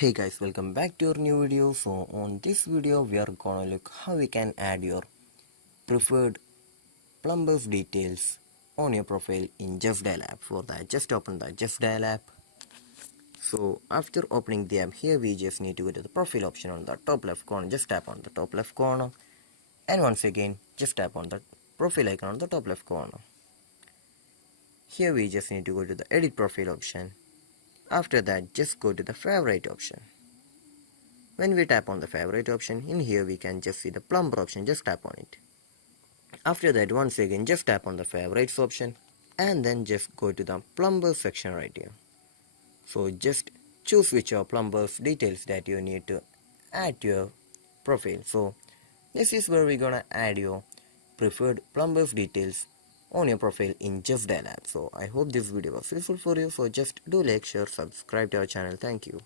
Hey guys, welcome back to our new video. So on this video we are gonna look how we can add your preferred Plumper's details on your profile in Justdial app. For that, just open the Justdial app. So after opening the app, here we just need to go to the profile option on the top left corner. Just tap on the top left corner, and once again just tap on the profile icon on the top left corner. Here we just need to go to the edit profile option. After that, just go to the favorite option. When we tap on the favorite option, in here we can just see the plumper option. Just tap on it. After that, once again just tap on the favorites option and then just go to the plumber section right here. So just choose which are plumbers details that you need to add to your profile. So this is where we're gonna add your preferred plumbers details on your profile in Justdial app. So I hope this video was useful for you. So just do like, share, subscribe to our channel. Thank you.